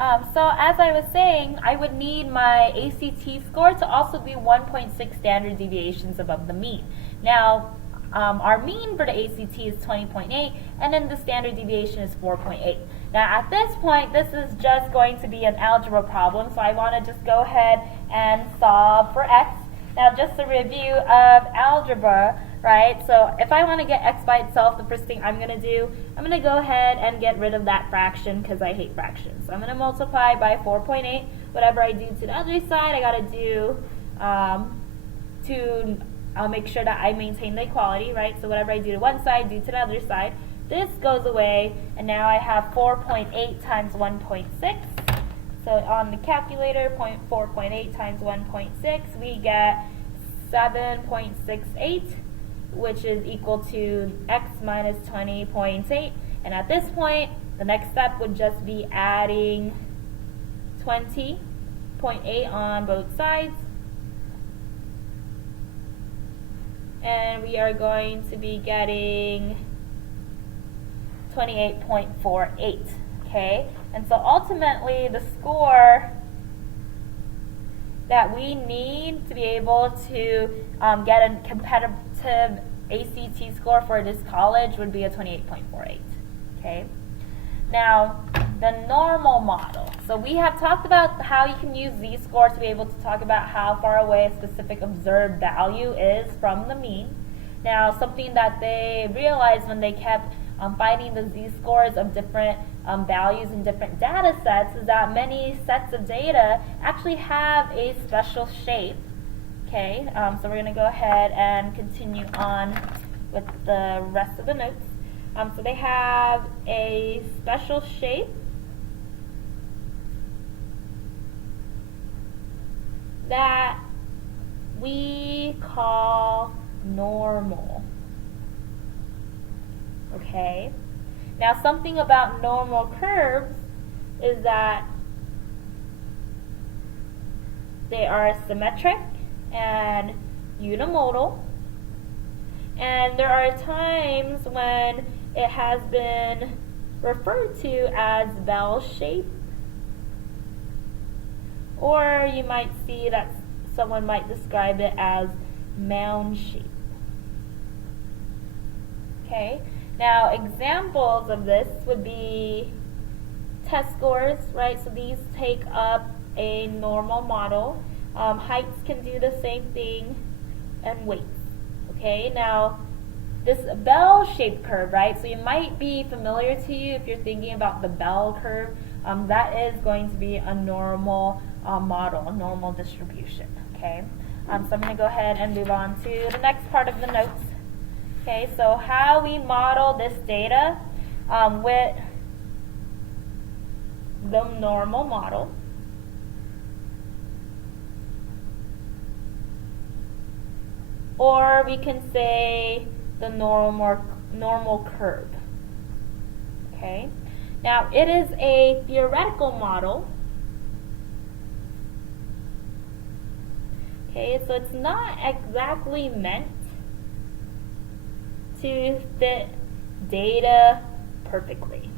So as I was saying, I would need my ACT score to also be 1.6 standard deviations above the mean. Now, our mean for the ACT is 20.8, and then the standard deviation is 4.8. Now at this point, this is just going to be an algebra problem, so I want to just go ahead and solve for x. Now just a review of algebra, right? So if I want to get x by itself, the first thing I'm going to do, I'm going to go ahead and get rid of that fraction because I hate fractions. So I'm going to multiply by 4.8. Whatever I do to the other side, I got to do I'll make sure that I maintain the equality, right? So whatever I do to one side, do to the other side. This goes away, and now I have 4.8 times 1.6. So on the calculator, 4.8 times 1.6, we get 7.68, which is equal to x minus 20.8. And at this point, the next step would just be adding 20.8 on both sides. And we are going to be getting 28.48, okay? And so ultimately, the score that we need to be able to get a competitive ACT score for this college would be a 28.48, okay? Now, the normal model. So we have talked about how you can use z-score to be able to talk about how far away a specific observed value is from the mean. Now, something that they realized when they kept finding the z-scores of different values in different data sets is that many sets of data actually have a special shape. Okay, so we're going to go ahead and continue on with the rest of the notes. So they have a special shape that we call normal. Okay, now something about normal curves is that they are symmetric and unimodal, and there are times when it has been referred to as bell shape, or you might see that someone might describe it as mound shape. Okay, now examples of this would be test scores, right? So these take up a normal model. Heights can do the same thing, and weights. Okay, now this bell-shaped curve, right? So it might be familiar to you if you're thinking about the bell curve. That is going to be a normal model, a normal distribution. Okay, so I'm going to go ahead and move on to the next part of the notes. Okay, so how we model this data with the normal model. Or we can say the normal curve. Okay, now it is a theoretical model. Okay, so it's not exactly meant to fit data perfectly.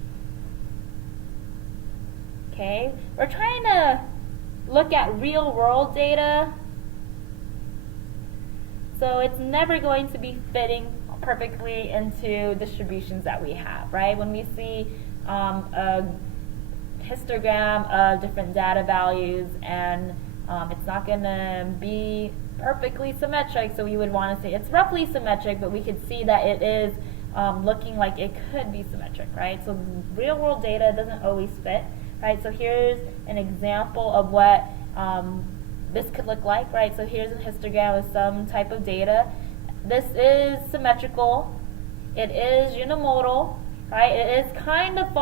Okay, we're trying to look at real world data, so it's never going to be fitting perfectly into distributions that we have, right? When we see a histogram of different data values, and it's not going to be perfectly symmetric, so we would want to say it's roughly symmetric, but we could see that it is looking like it could be symmetric, right? So real world data doesn't always fit, right? So here's an example of what this could look like, right? So here's a histogram with some type of data. This is symmetrical. It is unimodal, right? It is kind of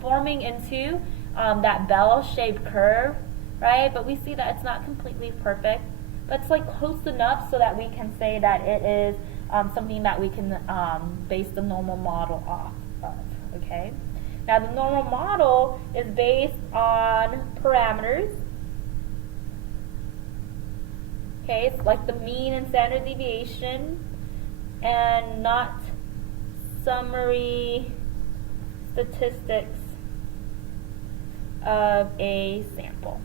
forming into that bell-shaped curve, right? But we see that it's not completely perfect, but it's like close enough so that we can say that it is something that we can base the normal model off of, okay? Now the normal model is based on parameters. Okay, it's like the mean and standard deviation, and not summary statistics of a sample.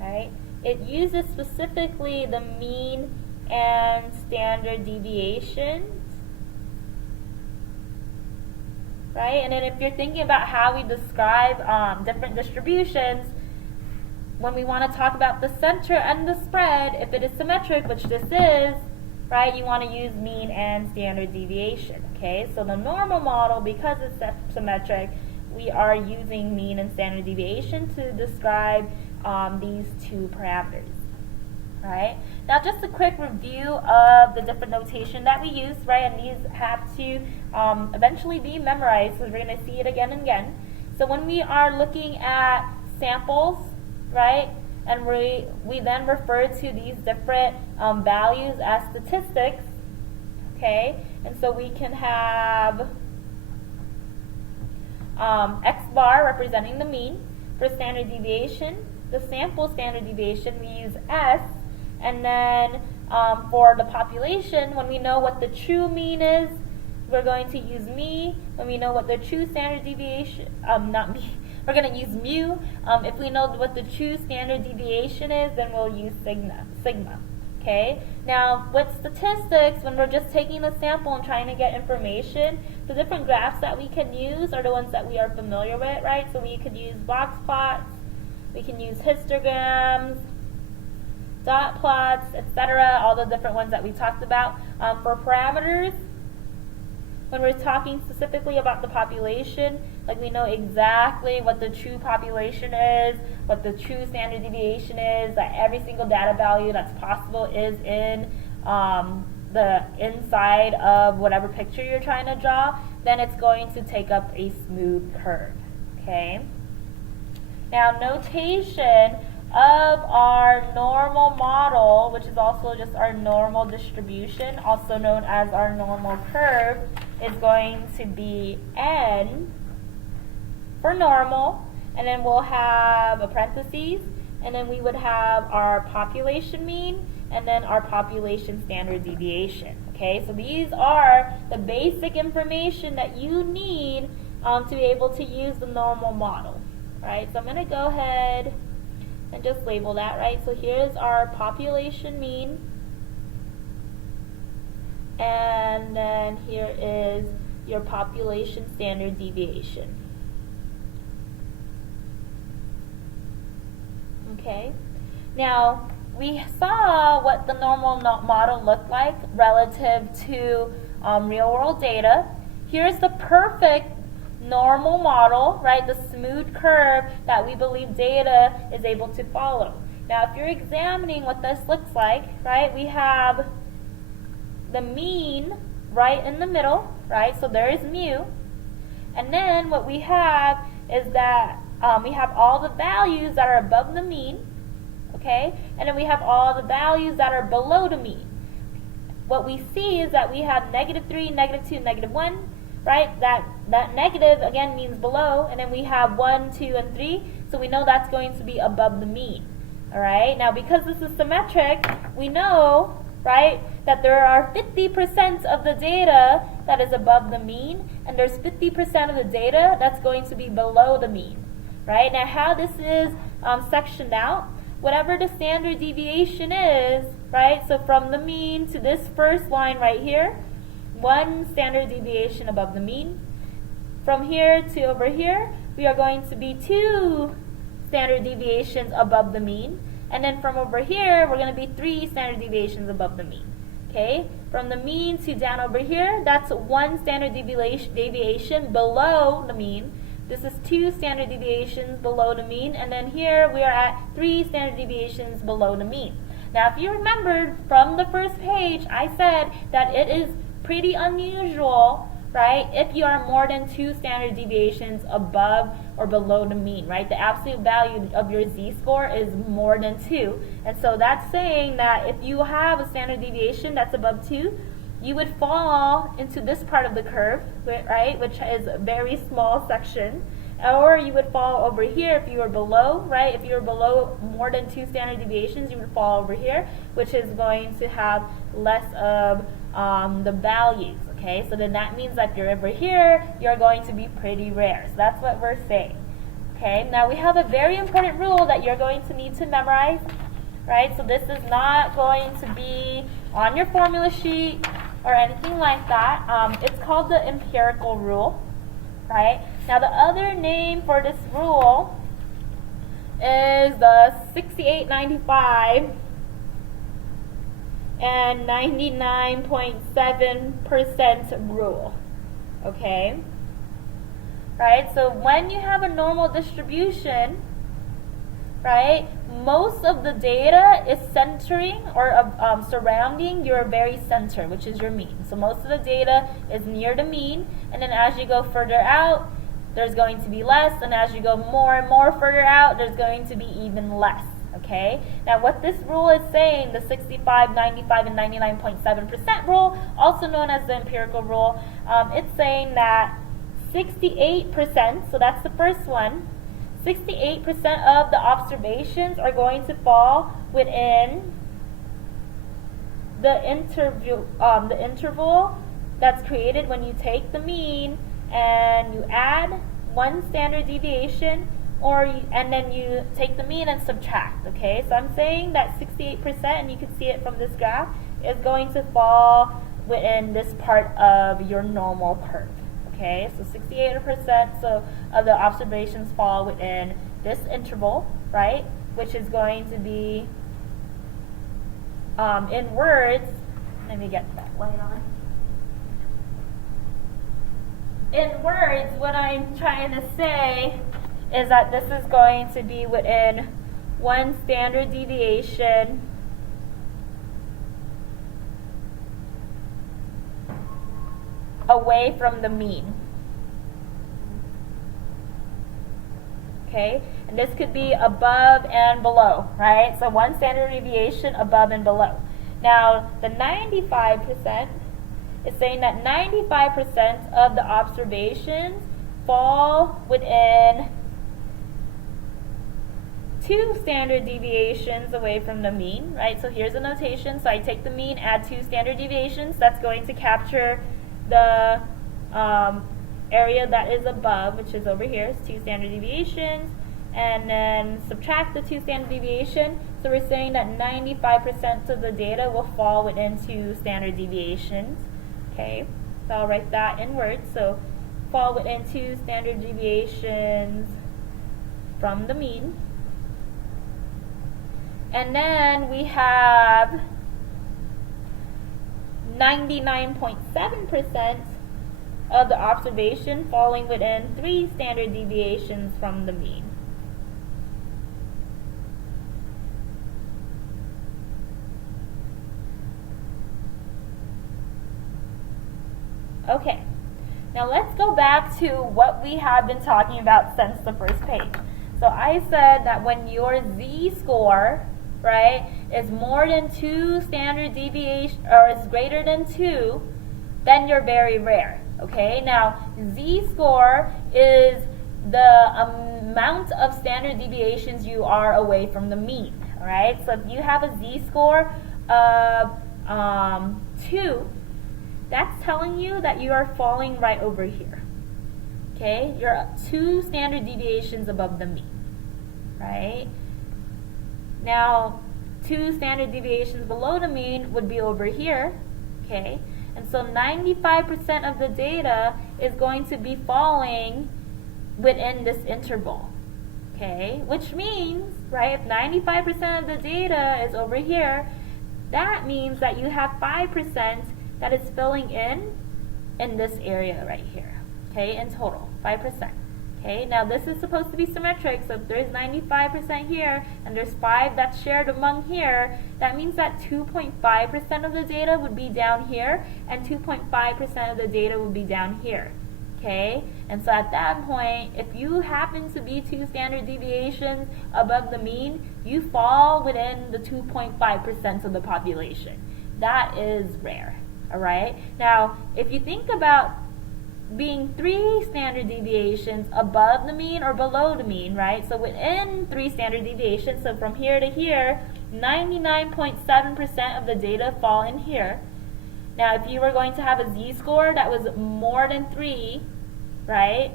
Right? It uses specifically the mean and standard deviations. Right? And then if you're thinking about how we describe different distributions, when we want to talk about the center and the spread, if it is symmetric, which this is, right, you want to use mean and standard deviation. Okay, so the normal model, because it's symmetric, we are using mean and standard deviation to describe these two parameters. Right? Now just a quick review of the different notation that we use, right? And these have to eventually be memorized, so we're going to see it again and again. So when we are looking at samples, right, and we then refer to these different values as statistics, okay? And so we can have x bar representing the mean. For standard deviation, the sample standard deviation, we use S. And then for the population, when we know what the true mean is, we're going to use me. When we know what the true standard deviation, not me, we're going to use mu. If we know what the true standard deviation is, then we'll use sigma. Okay? Now, with statistics, when we're just taking the sample and trying to get information, the different graphs that we can use are the ones that we are familiar with, right? So we could use box plots, we can use histograms, dot plots, etc., all the different ones that we talked about. For parameters, when we're talking specifically about the population, like we know exactly what the true population is, what the true standard deviation is, that every single data value that's possible is in the inside of whatever picture you're trying to draw, then it's going to take up a smooth curve. Okay? Now, notation of our normal model, which is also just our normal distribution, also known as our normal curve, is going to be n for normal, and then we'll have a parentheses, and then we would have our population mean, and then our population standard deviation. Okay, so these are the basic information that you need to be able to use the normal model. Right, so I'm going to go ahead and just label that, right? So here's our population mean, and then here is your population standard deviation. Okay, now we saw what the normal model looked like relative to real world data. Here's the perfect normal model, right, the smooth curve that we believe data is able to follow. Now, if you're examining what this looks like, right, we have the mean right in the middle, right, so there is mu, and then what we have is that we have all the values that are above the mean, okay, and then we have all the values that are below the mean. What we see is that we have -3, -2, -1, right? That negative, again, means below, and then we have 1, 2, and 3, so we know that's going to be above the mean. All right? Now, because this is symmetric, we know, right, that there are 50% of the data that is above the mean, and there's 50% of the data that's going to be below the mean. Right? Now, how this is sectioned out, whatever the standard deviation is, right, so from the mean to this first line right here, 1 standard deviation above the mean. From here to over here, we are going to be 2 standard deviations above the mean. And then from over here, we're going to be 3 standard deviations above the mean. Okay? From the mean to down over here, that's 1 standard deviation below the mean. This is 2 standard deviations below the mean. And then here, we are at 3 standard deviations below the mean. Now, if you remembered from the first page, I said that it is pretty unusual, right, if you are more than 2 standard deviations above or below the mean, right? The absolute value of your z-score is more than 2. And so that's saying that if you have a standard deviation that's above 2, you would fall into this part of the curve, right, which is a very small section. Or you would fall over here if you were below, right? If you were below more than 2 standard deviations, you would fall over here, which is going to have less of the values, Okay, so then that means that if you're over here, you're going to be pretty rare. So that's what we're saying. Okay, now we have a very important rule that you're going to need to memorize, right? So this is not going to be on your formula sheet or anything like that. It's called the empirical rule, right? Now the other name for this rule is the 68, 95, and 99.7% rule, okay? Right, so when you have a normal distribution, right, most of the data is centering or surrounding your very center, which is your mean. So most of the data is near the mean, and then as you go further out, there's going to be less, and as you go more and more further out, there's going to be even less. Okay, now what this rule is saying, the 65, 95, and 99.7% rule, also known as the empirical rule, it's saying that 68%, so that's the first one, 68% of the observations are going to fall within the interval that's created when you take the mean and you add one standard deviation, and then you take the mean and subtract. Okay, so I'm saying that 68%, and you can see it from this graph, is going to fall within this part of your normal curve. Okay, so 68% of the observations fall within this interval, right? Which is going to be, in words, let me get that light on. In words, what I'm trying to say is that this is going to be within one standard deviation away from the mean. Okay, and this could be above and below, right? So one standard deviation above and below. Now, the 95% is saying that 95% of the observations fall within 2 standard deviations away from the mean, right? So here's a notation. So I take the mean, add 2 standard deviations. That's going to capture the area that is above, which is over here. It's 2 standard deviations. And then subtract the 2 standard deviation. So we're saying that 95% of the data will fall within 2 standard deviations. Okay, so I'll write that in words. So fall within 2 standard deviations from the mean. And then we have 99.7% of the observation falling within 3 standard deviations from the mean. Okay, now let's go back to what we have been talking about since the first page. So I said that when your z-score, right, is more than 2 standard deviations, or is greater than 2, then you're very rare. Okay, now z-score is the amount of standard deviations you are away from the mean. All right, so if you have a z-score of 2, that's telling you that you are falling right over here. Okay, you're 2 standard deviations above the mean, right? Now, 2 standard deviations below the mean would be over here, okay? And so 95% of the data is going to be falling within this interval, okay? Which means, right, if 95% of the data is over here, that means that you have 5% that is filling in this area right here, okay, in total, 5%. Okay, now this is supposed to be symmetric, so if there's 95% here and there's 5 that's shared among here, that means that 2.5% of the data would be down here and 2.5% of the data would be down here. Okay, and so at that point, if you happen to be 2 standard deviations above the mean, you fall within the 2.5% of the population. That is rare. Alright, now if you think about being 3 standard deviations above the mean or below the mean, right? So within 3 standard deviations, so from here to here, 99.7% of the data fall in here. Now, if you were going to have a z-score that was more than 3, right,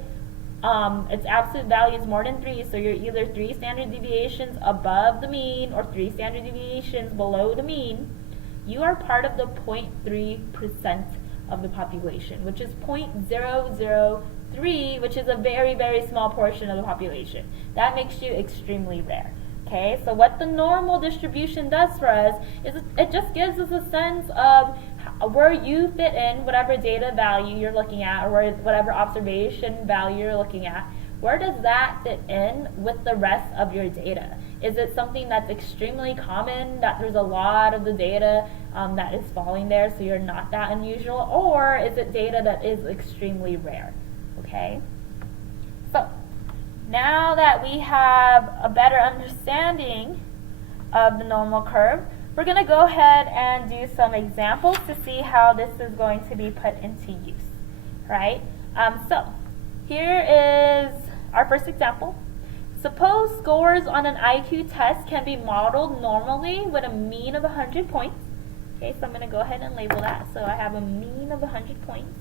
its absolute value is more than 3, so you're either 3 standard deviations above the mean or 3 standard deviations below the mean, you are part of the 0.3% of the population, which is 0.003, which is a very, very small portion of the population. That makes you extremely rare. Okay, so what the normal distribution does for us is it just gives us a sense of where you fit in, whatever data value you're looking at, or whatever observation value you're looking at. Where does that fit in with the rest of your data? Is it something that's extremely common, that there's a lot of the data that is falling there, so you're not that unusual, or is it data that is extremely rare? Okay, so now that we have a better understanding of the normal curve, we're going to go ahead and do some examples to see how this is going to be put into use, right? So here is our first example. Suppose scores on an IQ test can be modeled normally with a mean of 100 points. Okay, so I'm going to go ahead and label that. So I have a mean of 100 points.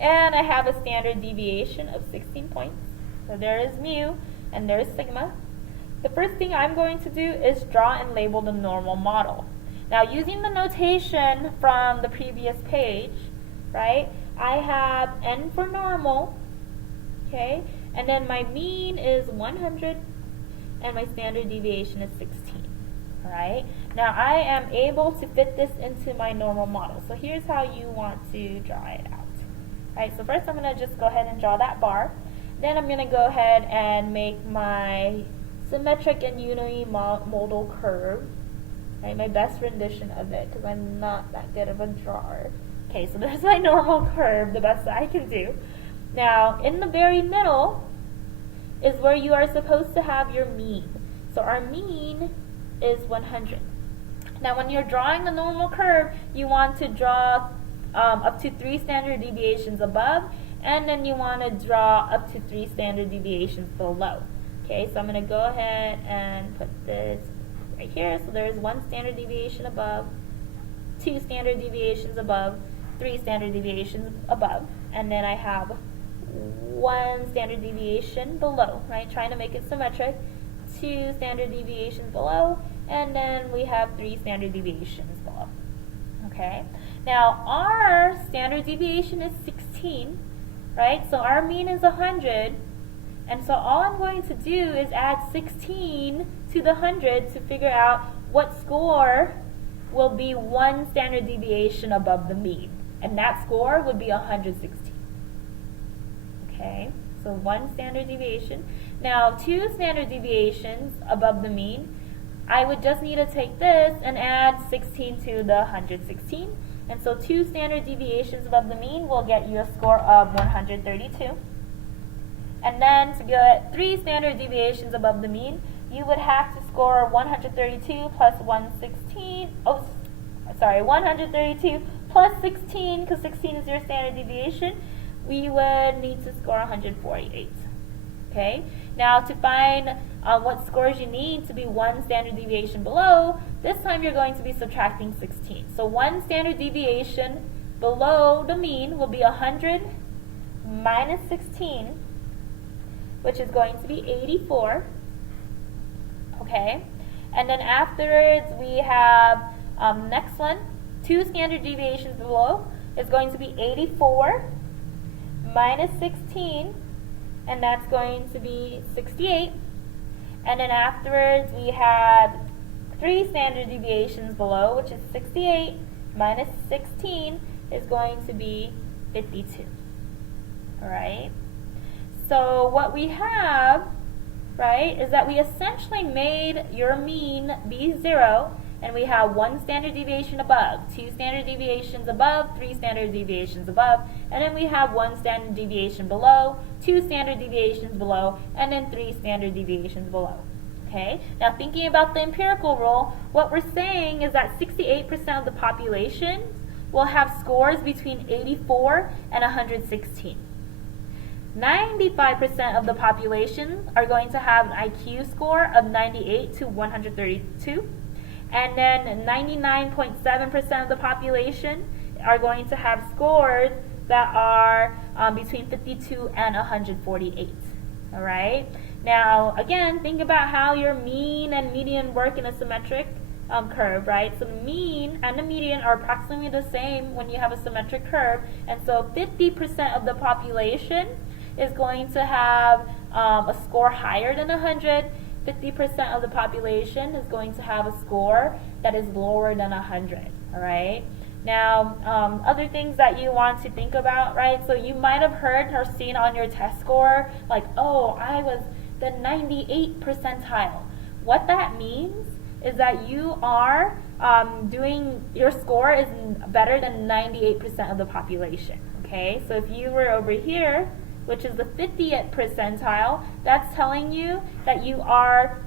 And I have a standard deviation of 16 points. So there is mu and there is sigma. The first thing I'm going to do is draw and label the normal model. Now, using the notation from the previous page, right, I have n for normal, okay, and then my mean is 100 and my standard deviation is 16. All right. Now I am able to fit this into my normal model. So here's how you want to draw it out. Alright, so first I'm going to just go ahead and draw that bar. Then I'm going to go ahead and make my symmetric and unimodal curve. Right, my best rendition of it, because I'm not that good of a drawer. Okay, so there's my normal curve, the best that I can do. Now, in the very middle is where you are supposed to have your mean. So our mean is 100. Now, when you're drawing the normal curve, you want to draw up to 3 standard deviations above, and then you want to draw up to 3 standard deviations below. Okay, so I'm going to go ahead and put this right here. So there's 1 standard deviation above, 2 standard deviations above, 3 standard deviations above, and then I have 1 standard deviation below, right? Trying to make it symmetric. 2 standard deviations below, and then we have 3 standard deviations below. Okay, now our standard deviation is 16, right? So our mean is 100, and so all I'm going to do is add 16 to the 100 to figure out what score will be 1 standard deviation above the mean, and that score would be 116. Okay, so 1 standard deviation. Now 2 standard deviations above the mean, I would just need to take this and add 16 to the 116. And so 2 standard deviations above the mean will get you a score of 132. And then to get 3 standard deviations above the mean, you would have to score 132 plus 132 plus 16, because 16 is your standard deviation. We would need to score 148. Okay, now to find what scores you need to be 1 standard deviation below, this time you're going to be subtracting 16. So 1 standard deviation below the mean will be 100 minus 16, which is going to be 84. Okay, and then afterwards we have next one, 2 standard deviations below is going to be 84 minus 16, and that's going to be 68. And then afterwards we have 3 standard deviations below, which is 68 minus 16 is going to be 52. Alright, so what we have, right, is that we essentially made your mean be 0, and we have 1 standard deviation above, 2 standard deviations above, 3 standard deviations above, and then we have 1 standard deviation below, 2 standard deviations below, and then 3 standard deviations below. Okay, now thinking about the empirical rule, what we're saying is that 68% of the population will have scores between 84 and 116. 95% of the population are going to have an IQ score of 98 to 132. And then 99.7% of the population are going to have scores that are between 52 and 148. All right. Now, again, think about how your mean and median work in a symmetric curve, right? So the mean and the median are approximately the same when you have a symmetric curve, and so 50% of the population is going to have a score higher than 100. 50% of the population is going to have a score that is lower than 100. All right. Now, other things that you want to think about, right? So you might have heard or seen on your test score, like, oh, I was the 98th percentile. What that means is that you are your score is better than 98% of the population, okay? So if you were over here, which is the 50th percentile, that's telling you that you are,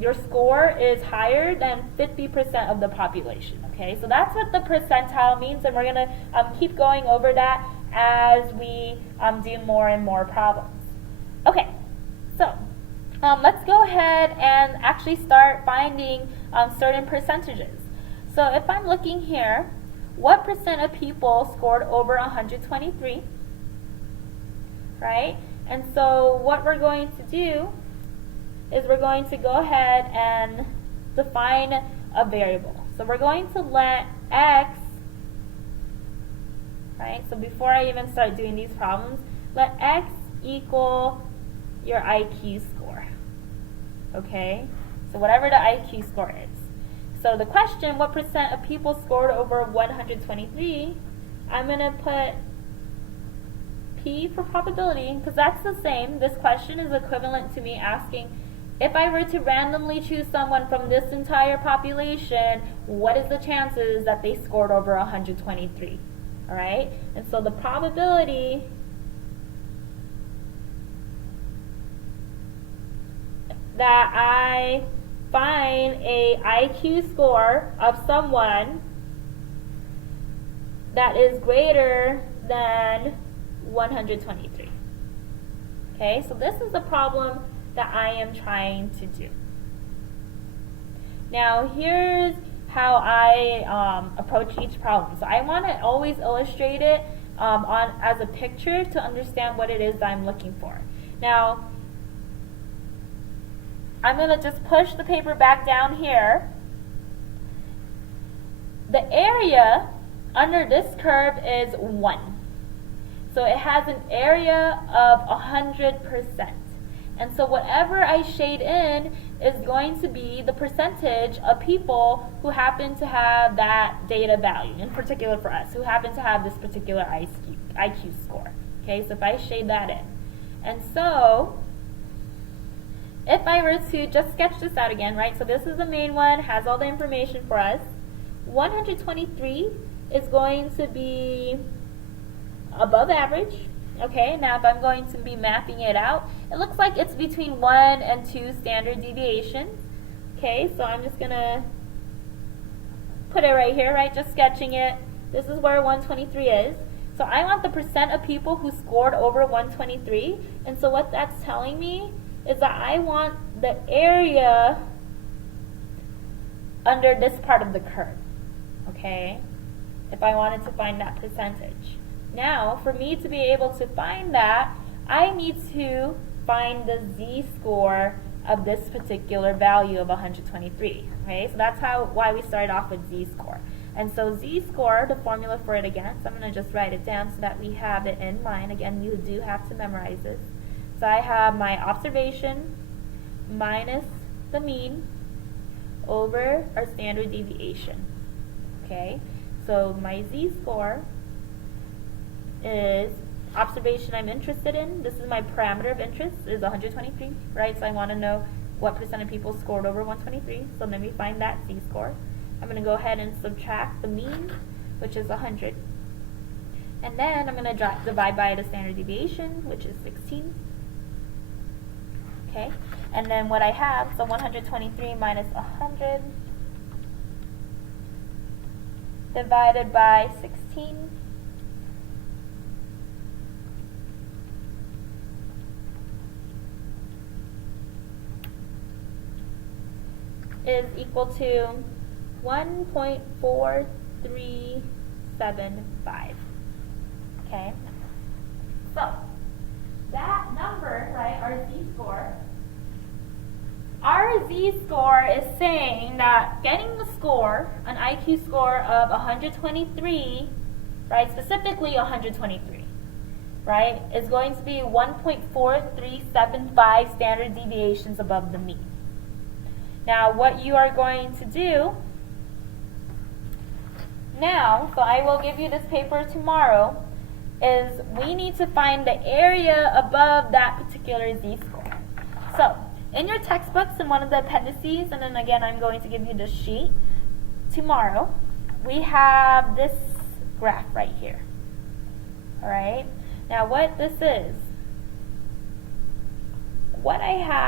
your score is higher than 50% of the population, okay? So that's what the percentile means, and we're gonna keep going over that as we do more and more problems. Okay, so let's go ahead and actually start finding certain percentages. So if I'm looking here, what percent of people scored over 123, right? And so what we're going to do is we're going to go ahead and define a variable. So we're going to let x, right? So before I even start doing these problems, let x equal your IQ score, okay? So whatever the IQ score is. So the question, what percent of people scored over 123, I'm going to put P for probability, because that's the same. This question is equivalent to me asking, if I were to randomly choose someone from this entire population, what is the chances that they scored over 123? All right? And so the probability that I find a IQ score of someone that is greater than 123. Okay, so this is the problem that I am trying to do. Now here's how I approach each problem. So I want to always illustrate it as a picture to understand what it is that I'm looking for. Now I'm going to just push the paper back down here. The area under this curve is 1. So it has an area of 100%. And so whatever I shade in is going to be the percentage of people who happen to have that data value, in particular for us, who happen to have this particular IQ score. Okay, so if I shade that in. And so if I were to just sketch this out again, right, so this is the main one, has all the information for us. 123 is going to be above average. Okay, now if I'm going to be mapping it out, it looks like it's between 1 and 2 standard deviations. Okay, so I'm just going to put it right here, right, just sketching it. This is where 123 is. So I want the percent of people who scored over 123, and so what that's telling me is that I want the area under this part of the curve, okay, if I wanted to find that percentage. Now, for me to be able to find that, I need to find the z-score of this particular value of 123, okay? So that's why we started off with z-score. And so z-score, the formula for it again, so I'm going to just write it down so that we have it in mind. Again, you do have to memorize this. So I have my observation minus the mean over our standard deviation, okay? So my z-score is observation I'm interested in. This is my parameter of interest, is 123, right? So I want to know what percent of people scored over 123. So let me find that z-score. I'm going to go ahead and subtract the mean, which is 100. And then I'm going to divide by the standard deviation, which is 16. Okay, and then what I have, so 123 minus 100 divided by 16. is equal to 1.4375. Okay? So, that number, right, our z-score is saying that getting the score, an IQ score of 123, right, specifically 123, right, is going to be 1.4375 standard deviations above the mean. Now, what you are going to do now, so I will give you this paper tomorrow, is we need to find the area above that particular z-score. So, in your textbooks, in one of the appendices, and then again I'm going to give you the sheet tomorrow, we have this graph right here. Alright? Now what this is, what I have